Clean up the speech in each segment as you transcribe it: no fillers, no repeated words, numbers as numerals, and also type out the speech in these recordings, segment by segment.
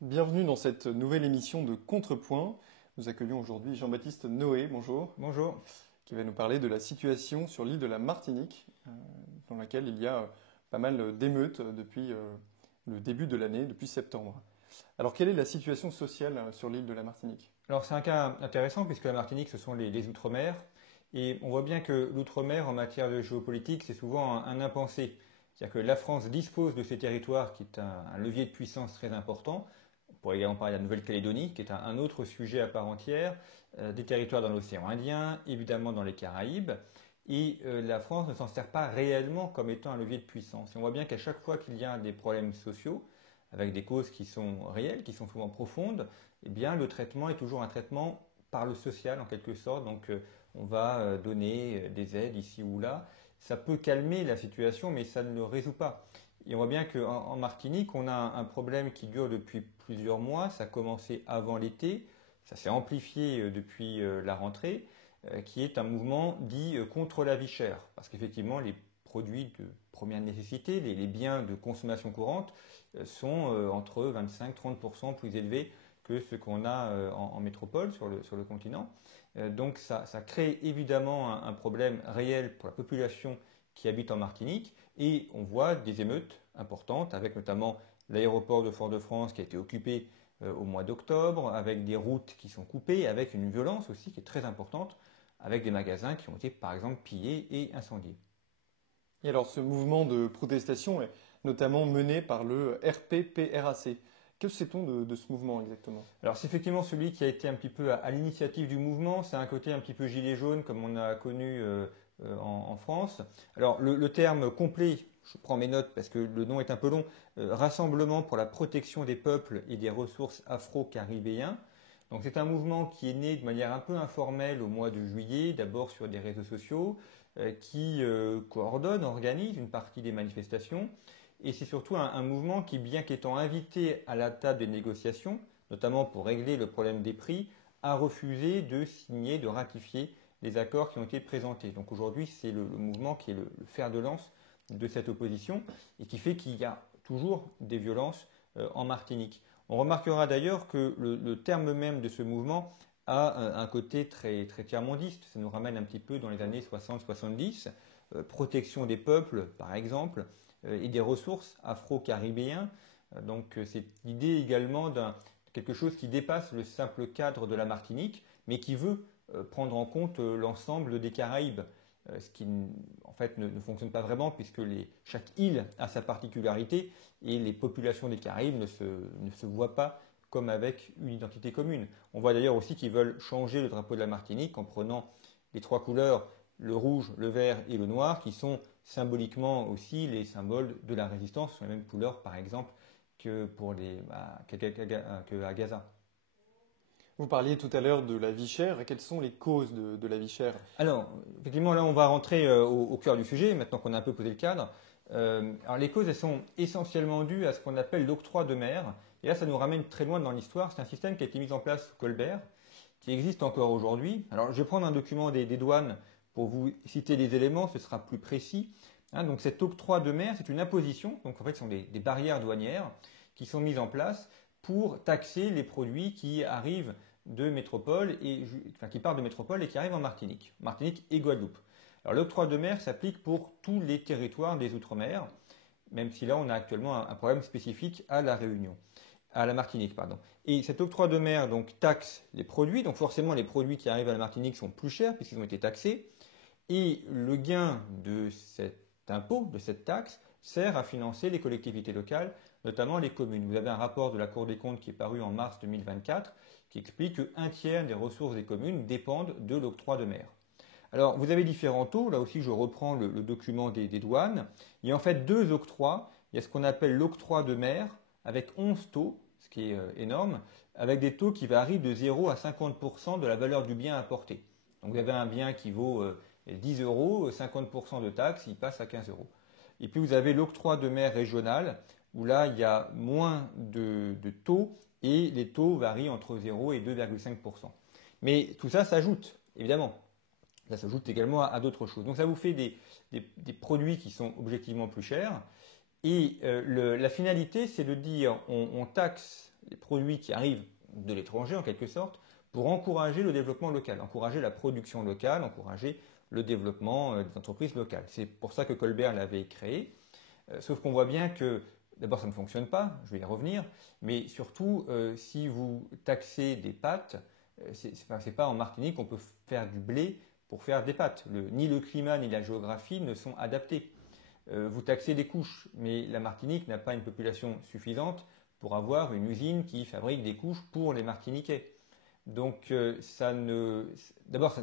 Bienvenue dans cette nouvelle émission de Contrepoint. Nous accueillons aujourd'hui Jean-Baptiste Noé, bonjour, Bonjour. qui va nous parler de la situation sur l'île de la Martinique, dans laquelle il y a pas mal d'émeutes depuis le début de l'année, depuis septembre. Alors, quelle est la situation sociale sur l'île de la Martinique? Alors c'est un cas intéressant puisque la Martinique, ce sont les Outre-mer. Et on voit bien que l'Outre-mer, en matière de géopolitique, c'est souvent un impensé. C'est-à-dire que la France dispose de ces territoires qui est un levier de puissance très important. On pourrait également parler de la Nouvelle-Calédonie, qui est un autre sujet à part entière, des territoires dans l'océan Indien, évidemment dans les Caraïbes. Et la France ne s'en sert pas réellement comme étant un levier de puissance. Et on voit bien qu'à chaque fois qu'il y a des problèmes sociaux, avec des causes qui sont réelles, qui sont souvent profondes, eh bien le traitement est toujours un traitement par le social en quelque sorte. Donc on va donner des aides ici ou là. Ça peut calmer la situation, mais ça ne le résout pas. Et on voit bien qu'en Martinique, on a un problème qui dure depuis plusieurs mois. Ça a commencé avant l'été, ça s'est amplifié depuis la rentrée, qui est un mouvement dit contre la vie chère. Parce qu'effectivement, les produits de première nécessité, les biens de consommation courante, sont entre 25-30% plus élevés que ce qu'on a en métropole sur le continent. Donc ça crée évidemment un problème réel pour la population qui habite en Martinique et on voit des émeutes importantes avec notamment l'aéroport de Fort-de-France qui a été occupé au mois d'octobre, avec des routes qui sont coupées, avec une violence aussi qui est très importante, avec des magasins qui ont été par exemple pillés et incendiés. Et alors, ce mouvement de protestation est notamment mené par le RPPRAC. Que sait-on de ce mouvement exactement? Alors c'est effectivement celui qui a été un petit peu à l'initiative du mouvement, c'est un côté un petit peu gilet jaune comme on a connu en France. Alors le terme complet, je prends mes notes parce que le nom est un peu long, Rassemblement pour la protection des peuples et des ressources afro-caribéens. Donc c'est un mouvement qui est né de manière un peu informelle au mois de juillet, d'abord sur des réseaux sociaux, qui coordonne, organise une partie des manifestations. Et c'est surtout un mouvement qui, bien qu'étant invité à la table des négociations, notamment pour régler le problème des prix, a refusé de signer, de ratifier les accords qui ont été présentés. Donc aujourd'hui, c'est le mouvement qui est le fer de lance de cette opposition et qui fait qu'il y a toujours des violences en Martinique. On remarquera d'ailleurs que le terme même de ce mouvement a un côté très, très tiers-mondiste. Ça nous ramène un petit peu dans les années 60-70. Protection des peuples, par exemple, et des ressources afro-caribéens. Donc c'est l'idée également d'un quelque chose qui dépasse le simple cadre de la Martinique, mais qui veut prendre en compte l'ensemble des Caraïbes, ce qui en fait ne fonctionne pas vraiment puisque chaque île a sa particularité et les populations des Caraïbes ne se voient pas comme avec une identité commune. On voit d'ailleurs aussi qu'ils veulent changer le drapeau de la Martinique en prenant les trois couleurs, le rouge, le vert et le noir, qui sont symboliquement aussi les symboles de la résistance, sont les mêmes couleurs par exemple que pour à Gaza. Vous parliez tout à l'heure de la vie chère. Quelles sont les causes de la vie chère? Alors, effectivement, là, on va rentrer au cœur du sujet, maintenant qu'on a un peu posé le cadre. Alors, les causes, elles sont essentiellement dues à ce qu'on appelle l'octroi de mer. Et là, ça nous ramène très loin dans l'histoire. C'est un système qui a été mis en place sous Colbert, qui existe encore aujourd'hui. Alors, je vais prendre un document des douanes pour vous citer les éléments, ce sera plus précis. Hein, donc, cet octroi de mer, c'est une imposition. Donc, en fait, ce sont des barrières douanières qui sont mises en place pour taxer les produits qui arrivent de métropole qui part de métropole et qui arrive en Martinique, Martinique et Guadeloupe. Alors l'octroi de mer s'applique pour tous les territoires des Outre-mer, même si là on a actuellement un problème spécifique à la Réunion, à la Martinique, pardon. Et cet octroi de mer donc taxe les produits, donc forcément les produits qui arrivent à la Martinique sont plus chers puisqu'ils ont été taxés, et le gain de cet impôt, de cette taxe, sert à financer les collectivités locales, notamment les communes. Vous avez un rapport de la Cour des comptes qui est paru en mars 2024 qui explique qu'un tiers des ressources des communes dépendent de l'octroi de mer. Alors, vous avez différents taux. Là aussi, je reprends le document des douanes. Il y a en fait deux octrois. Il y a ce qu'on appelle l'octroi de mer avec 11 taux, ce qui est énorme, avec des taux qui varient de 0 à 50% de la valeur du bien importé. Donc, vous avez un bien qui vaut 10 euros, 50% de taxes, il passe à 15 euros. Et puis, vous avez l'octroi de mer régional, où là, il y a moins de taux et les taux varient entre 0 et 2,5%. Mais tout ça s'ajoute, évidemment. Ça s'ajoute également à d'autres choses. Donc ça vous fait des produits qui sont objectivement plus chers. Et la finalité, c'est de dire on taxe produits qui arrivent de l'étranger en quelque sorte, pour encourager le développement local, encourager la production locale, encourager le développement des entreprises locales. C'est pour ça que Colbert l'avait créé, sauf qu'on voit bien que d'abord ça ne fonctionne pas, je vais y revenir, mais surtout si vous taxez des pâtes, c'est pas en Martinique qu'on peut faire du blé pour faire des pâtes. Ni le climat ni la géographie ne sont adaptés. Vous taxez des couches, mais la Martinique n'a pas une population suffisante pour avoir une usine qui fabrique des couches pour les Martiniquais. Donc d'abord ça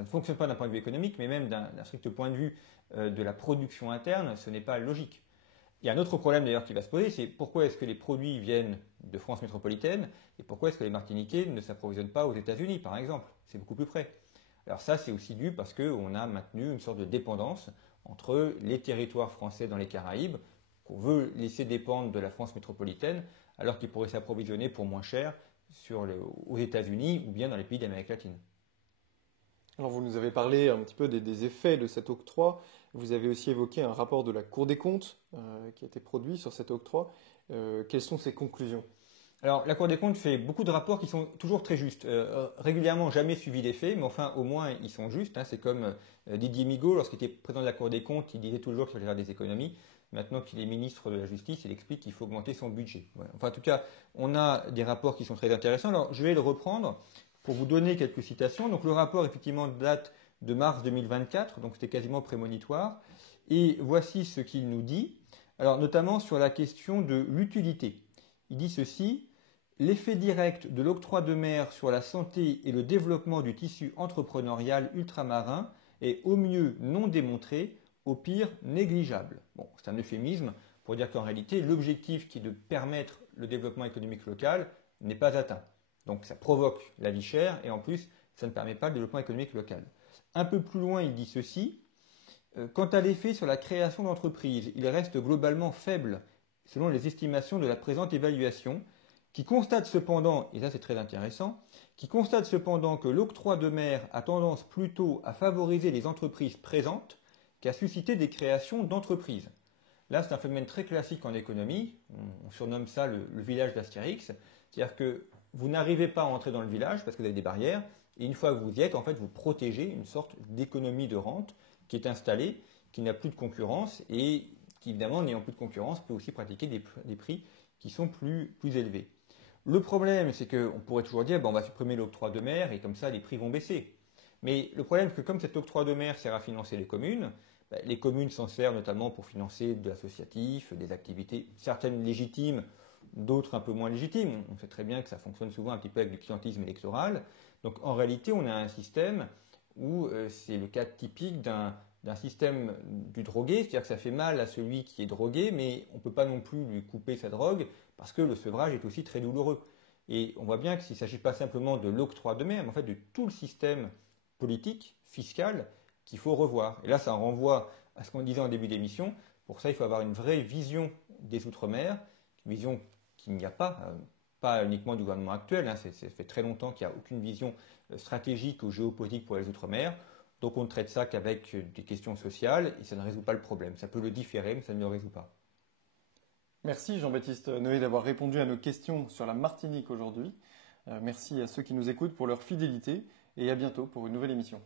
ne fonctionne pas d'un point de vue économique, mais même d'un strict point de vue de la production interne, ce n'est pas logique. Il y a un autre problème d'ailleurs qui va se poser, c'est pourquoi est-ce que les produits viennent de France métropolitaine et pourquoi est-ce que les Martiniquais ne s'approvisionnent pas aux États-Unis par exemple. C'est beaucoup plus près. Alors ça c'est aussi dû parce qu'on a maintenu une sorte de dépendance entre les territoires français dans les Caraïbes, qu'on veut laisser dépendre de la France métropolitaine, alors qu'ils pourraient s'approvisionner pour moins cher aux États-Unis ou bien dans les pays d'Amérique latine. Alors vous nous avez parlé un petit peu des effets de cet octroi. Vous avez aussi évoqué un rapport de la Cour des comptes qui a été produit sur cet octroi. Quelles sont ses conclusions? Alors la Cour des comptes fait beaucoup de rapports qui sont toujours très justes, régulièrement jamais suivis des faits, mais enfin au moins ils sont justes. C'est comme Didier Migaud, lorsqu'il était président de la Cour des comptes, il disait toujours qu'il fallait faire des économies. Maintenant qu'il est ministre de la Justice, il explique qu'il faut augmenter son budget. Voilà. Enfin, en tout cas, on a des rapports qui sont très intéressants. Alors, je vais le reprendre pour vous donner quelques citations. Donc, le rapport, effectivement, date de mars 2024, donc c'était quasiment prémonitoire. Et voici ce qu'il nous dit. Alors, notamment sur la question de l'utilité. Il dit ceci: l'effet direct de l'octroi de mer sur la santé et le développement du tissu entrepreneurial ultramarin est au mieux non démontré, au pire négligeable. Bon, c'est un euphémisme pour dire qu'en réalité, l'objectif qui est de permettre le développement économique local n'est pas atteint. Donc ça provoque la vie chère et en plus, ça ne permet pas le développement économique local. Un peu plus loin, il dit ceci: quant à l'effet sur la création d'entreprises, il reste globalement faible selon les estimations de la présente évaluation, qui constate cependant, et ça c'est très intéressant, qui constate cependant que l'octroi de mer a tendance plutôt à favoriser les entreprises présentes qu'à susciter des créations d'entreprises. Là, c'est un phénomène très classique en économie, on surnomme ça le village d'Astérix, c'est-à-dire que vous n'arrivez pas à entrer dans le village parce que vous avez des barrières, et une fois que vous y êtes, en fait, vous protégez une sorte d'économie de rente qui est installée, qui n'a plus de concurrence, et qui, évidemment, n'ayant plus de concurrence, peut aussi pratiquer des prix qui sont plus élevés. Le problème, c'est qu'on pourrait toujours dire, on va supprimer l'octroi de mer, et comme ça, les prix vont baisser. Mais le problème, c'est que comme cet octroi de mer sert à financer les communes s'en servent notamment pour financer de l'associatif, des activités, certaines légitimes, d'autres un peu moins légitimes. On sait très bien que ça fonctionne souvent un petit peu avec du clientélisme électoral. Donc en réalité, on a un système où c'est le cas typique d'un système du drogué, c'est-à-dire que ça fait mal à celui qui est drogué, mais on ne peut pas non plus lui couper sa drogue parce que le sevrage est aussi très douloureux. Et on voit bien que s'il ne s'agit pas simplement de l'octroi de mer, mais en fait de tout le système politique, fiscal, qu'il faut revoir. Et là, ça renvoie à ce qu'on disait en début d'émission. Pour ça, il faut avoir une vraie vision des Outre-mer, une vision qu'il n'y a pas uniquement du gouvernement actuel. Ça fait très longtemps qu'il n'y a aucune vision stratégique ou géopolitique pour les Outre-mer. Donc on ne traite ça qu'avec des questions sociales et ça ne résout pas le problème. Ça peut le différer, mais ça ne le résout pas. Merci Jean-Baptiste Noé d'avoir répondu à nos questions sur la Martinique aujourd'hui. Merci à ceux qui nous écoutent pour leur fidélité et à bientôt pour une nouvelle émission.